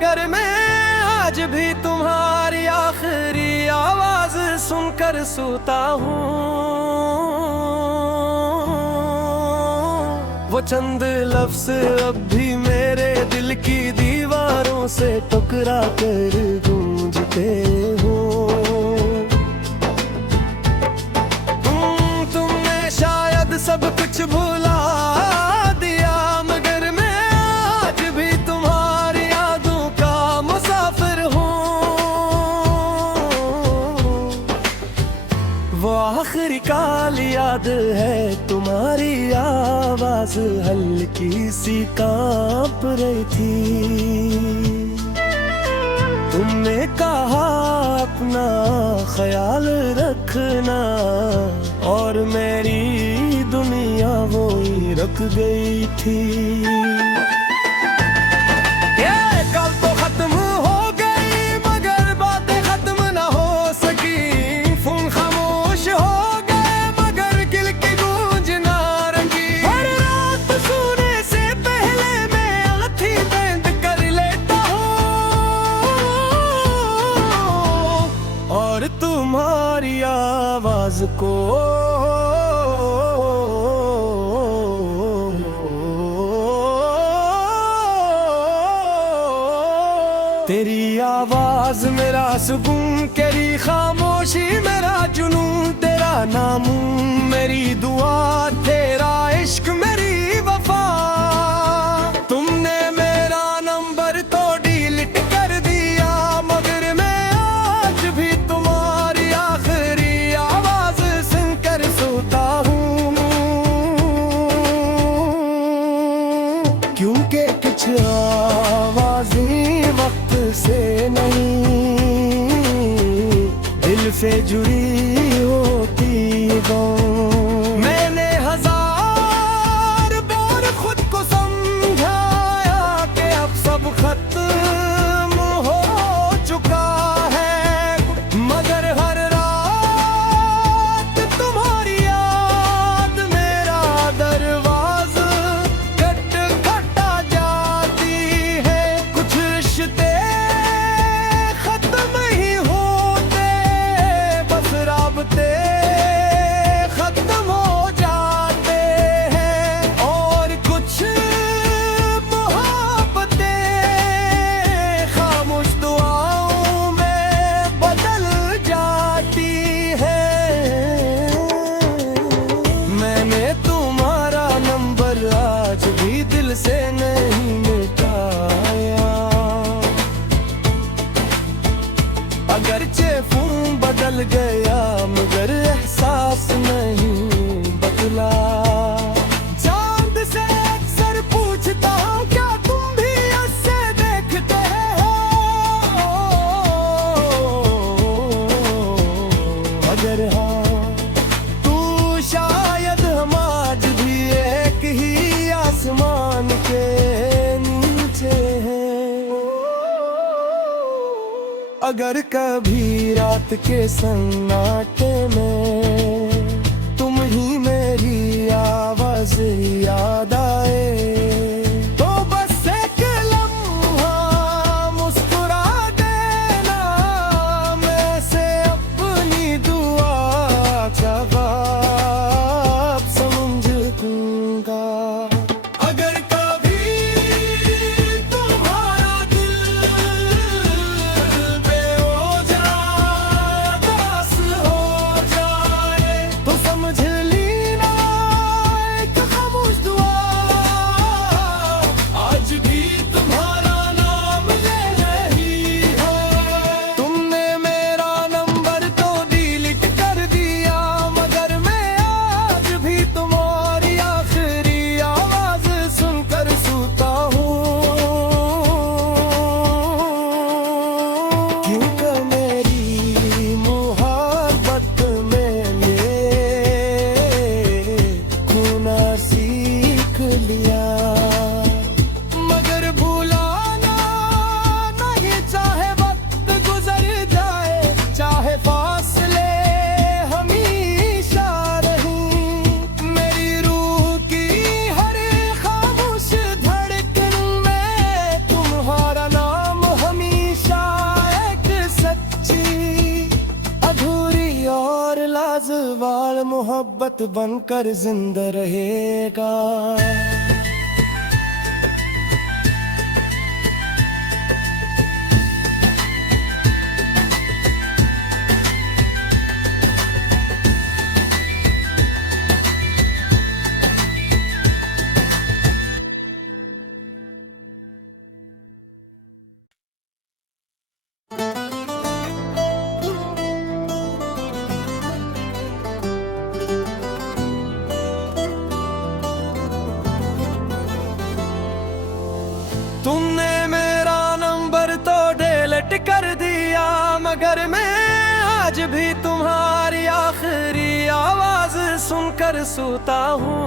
मगर मैं आज भी तुम्हारी आखिरी आवाज सुनकर सोता हूँ। वो चंद लफ्ज अब भी मेरे दिल की दीवारों से टकरा कर गूंजते हो। तुमने शायद सब कुछ भुला दिया, मगर मैं आज भी तुम्हारी यादों का मुसाफिर हूँ। वो आखिरी काली याद है, तुम्हारी आवाज हल्की सी कांप रही थी। तुमने कहा अपना ख्याल रखना, और मेरी दुनिया वो ही रुक गई थी। ये कल तो खत्म हो गई, मगर बातें खत्म ना हो सकी। फोन खामोश हो गए, मगर दिल की गूंज ना रंगी। हर रात सोने से पहले मैं आँखें बंद कर लेता हूँ, और तुम्हारी आवाज को तेरी आवाज मेरा सुकून, तेरी खामोशी मेरा जुनून। तेरा नाम मेरी दुआ, तेरा इश्क मेरी वफा। तुमने मेरा नंबर तो डिलीट कर दिया, मगर मैं आज भी तुम्हारी आखिरी आवाज सुनकर सोता हूँ। क्योंकि कुछ आवाजें वक्त से नहीं, दिल से जुड़ी होती हो। मैंने हजार बार खुद को समझाया कि अब सब खत्म हो चुका है, मगर हर रात तुम्हारी याद मेरा दरवाजा खटखटा जाती है। कुछ रिश्ते खत्म ही होते, बस राबते खत्म हो जाते हैं, और कुछ मोहब्बतें खामोश दुआओं में बदल जाती हैं। मैंने तुम्हारा नंबर आज भी दिल से नहीं मिटाया, अगरचे फोन बदल गया, मगर एहसास नहीं बदला। चांद से अक्सर पूछता हूँ, क्या तुम भी ऐसे देखते हो? अगर हाँ, तू शायद हम आज भी एक ही आसमान के नीचे हैं। अगर कभी रात के सन्नाटे में तुम ही मेरी आवाज याद आए, तो बस एक लम्हा मुस्कुरा देना, मैं से अपनी दुआ जवाब समझ दूंगा। अगर कभी तुम्हारा दिल बेवजह उदास हो जाए, मोहब्बत बनकर जिंदा रहेगा। तुमने मेरा नंबर तो डिलीट कर दिया, मगर मैं आज भी तुम्हारी आखिरी आवाज सुनकर सोता हूँ।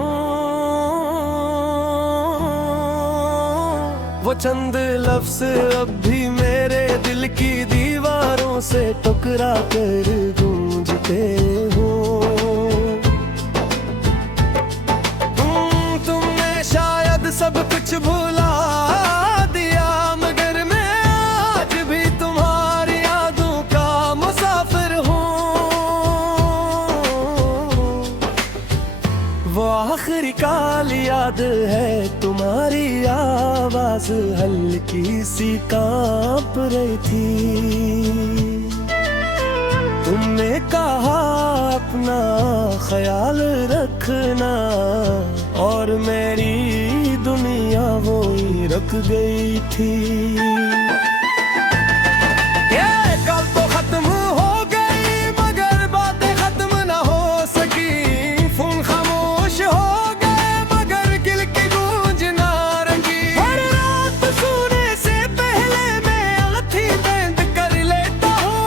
वो चंद लफ्ज अब भी मेरे दिल की दीवारों से टकरा कर गूंजते हो। तुमने शायद सब कुछ भूला दिया, मगर मैं आज भी तुम्हारी यादों का मुसाफिर हूँ। वो आखिरी काली याद है, तुम्हारी आवाज हल्की सी कांप रही थी। तुमने कहा अपना ख्याल रखना, और मेरी दुनिया वो ही रख गई थी। ये कल तो खत्म हो गई, मगर बातें खत्म ना हो सकी। फोन खामोश हो गए, मगर दिल की गूंज ना रंगी। हर रात सोने से पहले मैं आँखें बंद कर लेता हूँ,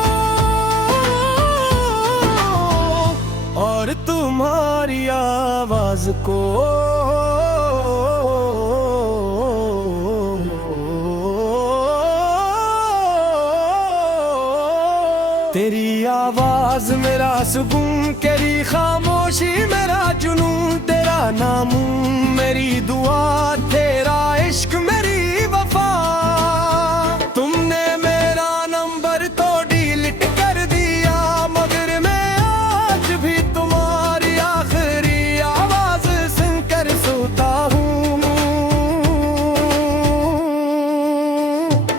और तुम्हारी आवाज को तेरी आवाज मेरा सुकून, तेरी खामोशी मेरा जुनून। तेरा नाम मेरी दुआ, तेरा इश्क मेरी वफा। तुमने मेरा नंबर तो डिलीट कर दिया, मगर मैं आज भी तुम्हारी आखिरी आवाज सुनकर सोता हूँ।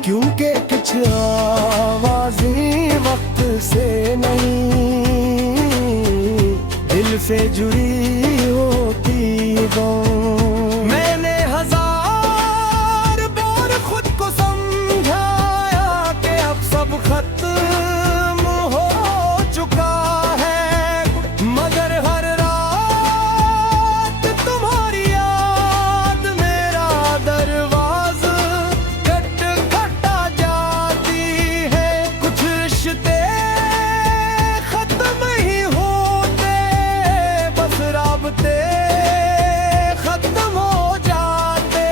क्योंकि कुछ आवाजें वक्त से नहीं, दिल से जुड़ी होती हो। मैंने हजार बार खुद को समझाया कि अब सब खत्म हो चुका है, मगर हर रात तुम्हारी याद मेरा दरवाजा खटखटा जाती है। कुछ रिश्ते खत्म ही होते, बस राबते खत्म हो जाते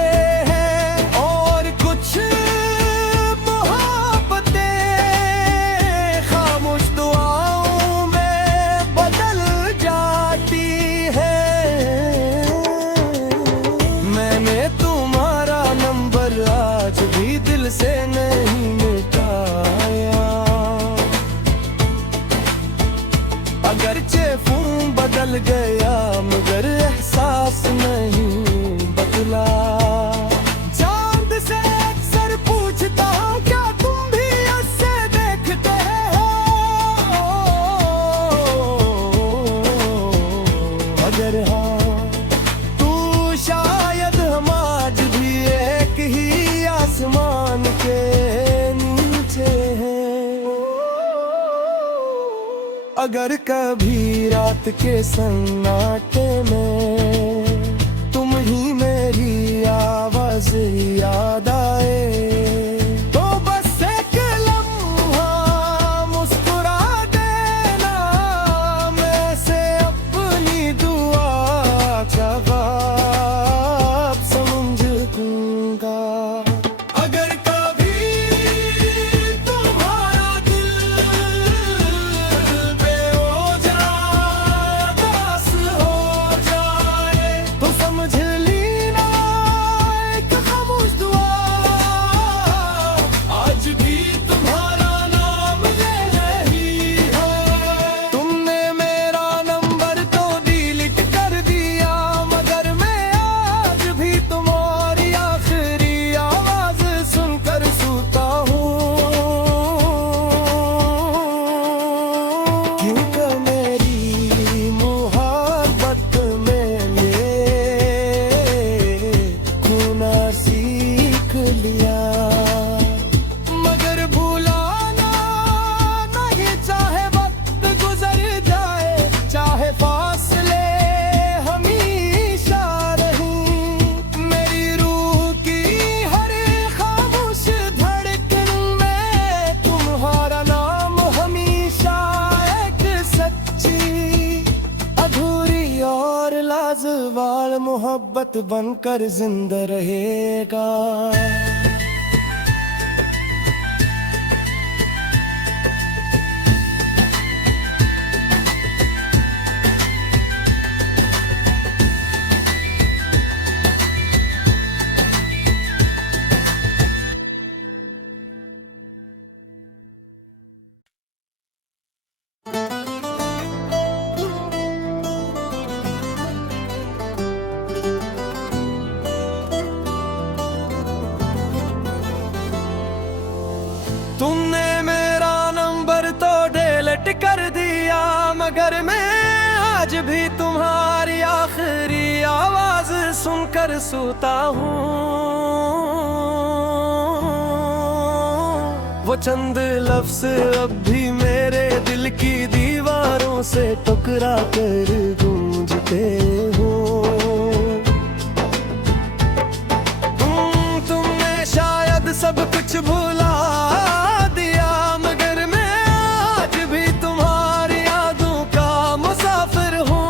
हैं, और कुछ मोहब्बतें खामोश दुआओं में बदल जाती है। मैंने तुम्हारा नंबर आज भी दिल से नहीं मिटाया, अगरचे फोन बदल गया, मगर एहसास नहीं बदला। चांद से अक्सर पूछता हूँ, क्या तुम भी ऐसे देखते हो? अगर हाँ, तू शायद हम आज भी एक ही आसमान के नीचे हैं। अगर कभी रात के सन्नाटे में तुम ही मेरी आवाज याद आए, तो बस एक लम्हा मुस्कुरा देना, मैं से अपनी दुआ का ख्वाब समझ दूंगा। अगर कभी तुम्हारा दिल बेवजह हो जाए, तो समझ लेना एक खामोश दुआ दोस्त बनकर जिंदा रहेगा। तुमने मेरा नंबर तो डिलीट कर दिया, मगर मैं आज भी तुम्हारी आखिरी आवाज सुनकर सोता हूँ। वो चंद लफ्ज अब भी मेरे दिल की दीवारों से टकरा कर गूंजते हो। तुमने शायद सब कुछ भूला दिया, मगर मैं आज भी तुम्हारी यादों का मुसाफिर हूँ।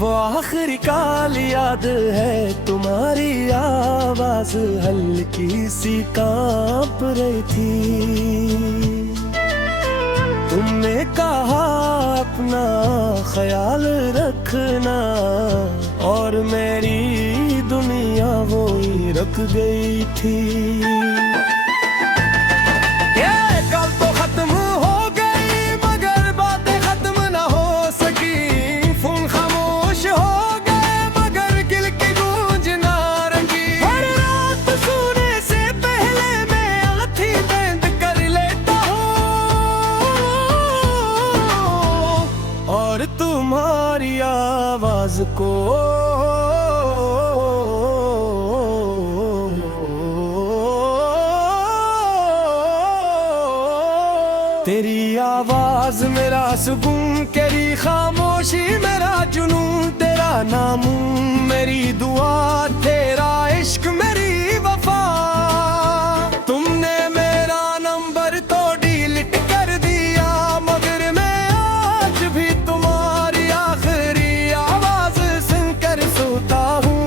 वो आखिरी काली याद है, तुम्हारी आवाज हल्की सी कांप रही थी। तुमने कहा अपना ख्याल रखना, और मेरी दुनिया वो ही रख गई थी। ये कल तो खत्म हो गई, मगर बातें खत्म ना हो सकी। फोन खामोश हो गए, मगर दिल की गूंज ना रंगी। हर रात सोने से पहले मैं आँखें बंद कर लेता हूँ, और तुम्हारी आवाज को तेरी आवाज मेरा सुकून, तेरी खामोशी मेरा जुनून। तेरा नाम मेरी दुआ, तेरा इश्क मेरी वफा। तुमने मेरा नंबर तो डिलीट कर दिया, मगर मैं आज भी तुम्हारी आखिरी आवाज सुनकर सोता हूँ।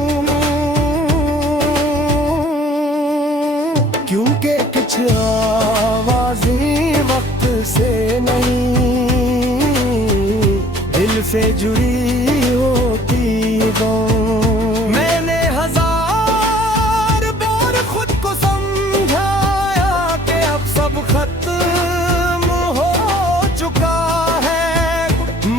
क्योंकि कुछ आवाजें वक्त से नहीं, दिल से जुड़ी होती हो। मैंने हजार बार खुद को समझाया कि अब सब खत्म हो चुका है,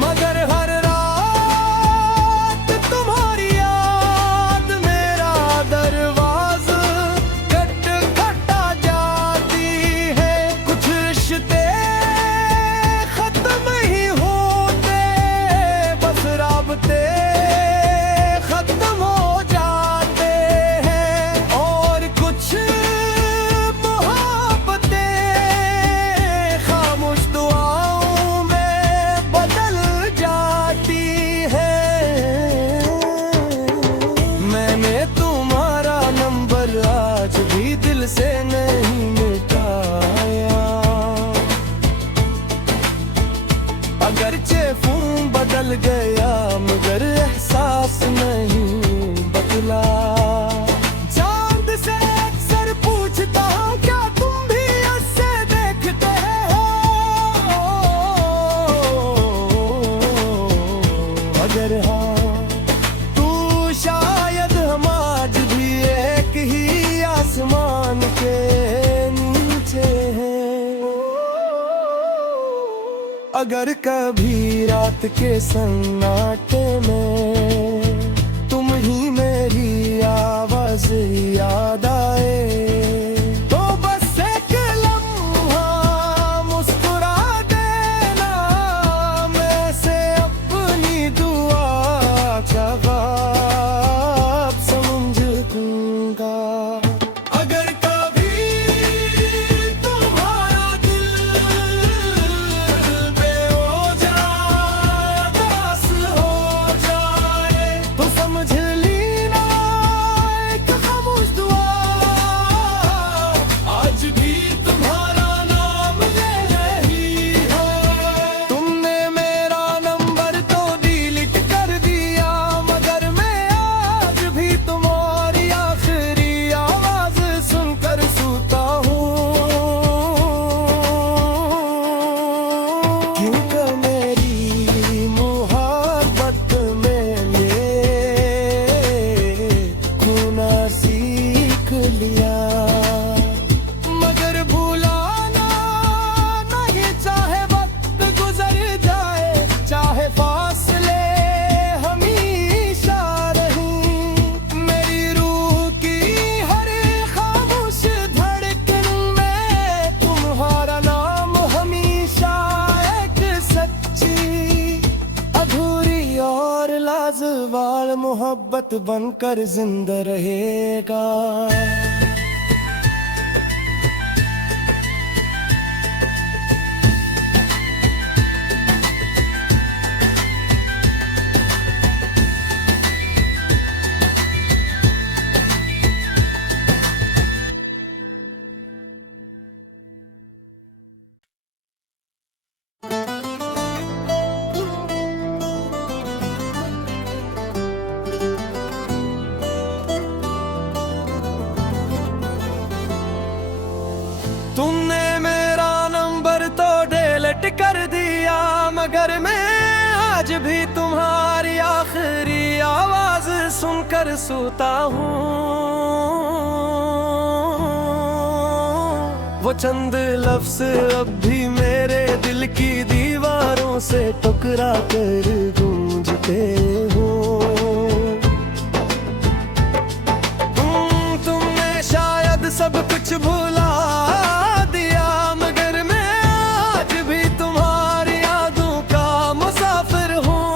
मगर हर रात तुम्हारी याद मेरा दरवाजा खटखटा जाती है। कुछ रिश्ते खत्म ही होते, बस राबते खत्म हो जाते हैं, और कुछ मोहब्बतें खामोश दुआओं में बदल जाती हैं। मैंने तुम्हारा नंबर आज भी दिल से नहीं मिटाया, अगरचे फोन बदल गया, मगर एहसास नहीं बदला। चांद से अक्सर पूछता हूँ, क्या तुम भी ऐसे देखते हो? अगर हाँ, तू शायद हम आज भी एक ही आसमान के नीचे हैं। अगर कभी रात के सन्नाटे में तुम ही मेरी आवाज याद आए, तो बस एक लम्हा मुस्कुरा देना, मैं से अपनी दुआ जवाब समझ दूंगा। अगर कभी तुम्हारा दिल बेवजह उदास हो जाए, मोहब्बत बनकर जिंदा रहेगा। तुमने मेरा नंबर तो डिलीट कर दिया, मगर मैं आज भी तुम्हारी आखिरी आवाज सुनकर सोता हूँ। वो चंद लफ्ज अब भी मेरे दिल की दीवारों से टकरा कर गूंजते हो। तुमने शायद सब कुछ भूला दिया, मगर मैं आज भी तुम्हारी यादों का मुसाफिर हूँ।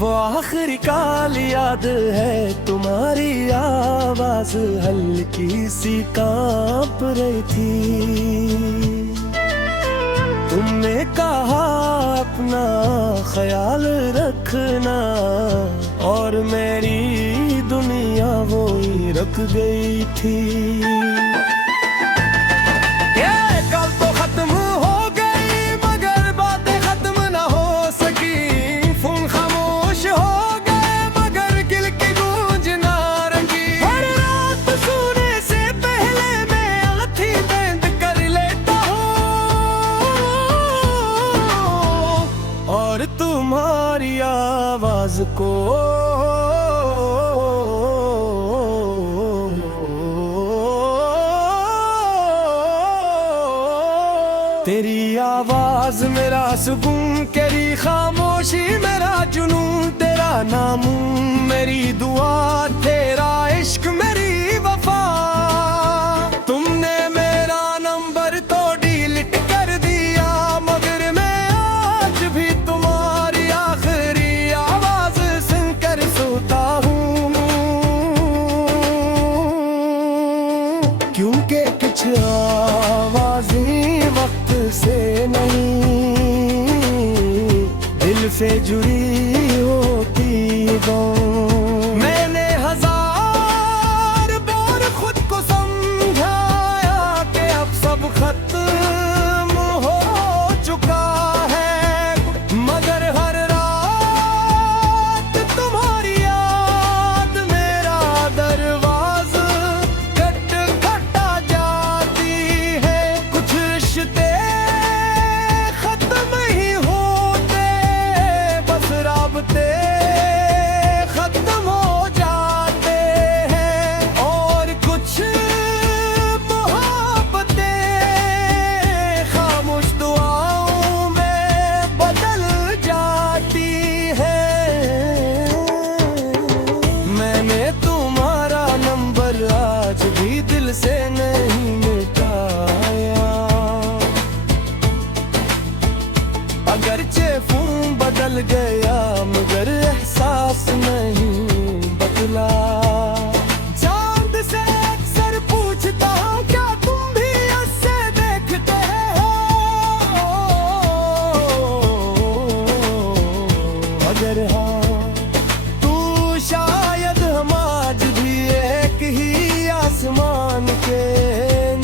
वो आखिरी काली याद है, तुम्हारी आवाज हल्की सी कांप रही थी। तुमने कहा अपना ख्याल रखना, और मेरी दुनिया वो ही रख गई थी। ये कल तो खत्म हो गई, मगर बातें खत्म ना हो सकी। फोन खामोश हो गए, मगर दिल की गूंज ना रंगी। हर रात सोने से पहले मैं आँखें बंद कर लेता हूँ, और तुम्हारी आवाज को तेरी आवाज मेरा सुकून, तेरी खामोशी मेरा जुनून। तेरा नाम मेरी दुआ, तेरा इश्क मेरी वफा। तुमने मेरा नंबर तो डिलीट कर दिया, मगर मैं आज भी तुम्हारी आखिरी आवाज सुनकर सोता हूँ। क्योंकि कुछ आवाजें वक्त से नहीं, दिल से जुड़ी होती हो। मैंने हजार बार खुद को समझाया कि अब सब खत्म हो चुका है, मगर हर रात तुम्हारी याद मेरा दरवाजा खटखटा जाती है। कुछ रिश्ते खत्म ही होते, बस राबते खत्म हो जाते हैं, और कुछ मोहब्बतें खामोश दुआओं में बदल जाती हैं। मैंने तुम्हारा नंबर आज भी दिल से नहीं मिटाया, अगरचे फोन बदल गया, मगर एहसास नहीं बदला। चांद से अक्सर पूछता हूँ, क्या तुम भी ऐसे देखते हो? अगर हाँ, तू शायद हम आज भी एक ही आसमान के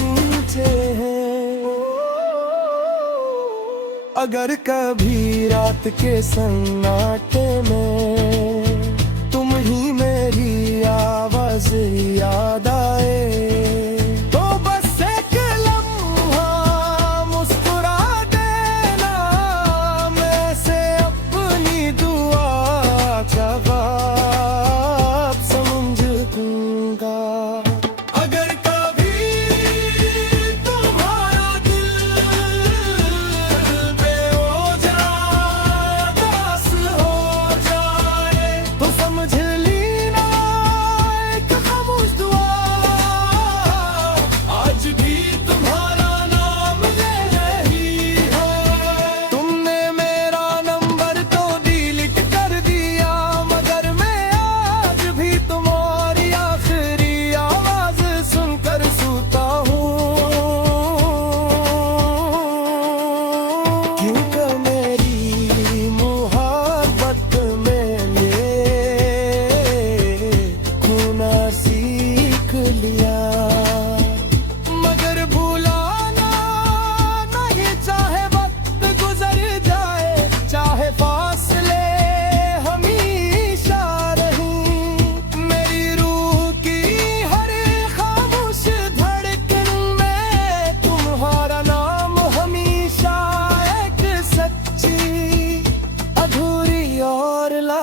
नीचे हैं। अगर कभी रात के सन्नाटे में तुम ही मेरी आवाज याद आए, तो बस एक लम्हा मुस्कुरा देना, मैं से अपनी दुआ का ख्वाब समझ दूंगा। अगर कभी तुम्हारा दिल बेवजह उदास हो जाए,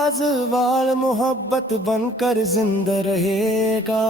राज़ वाल मोहब्बत बनकर जिंदा रहेगा।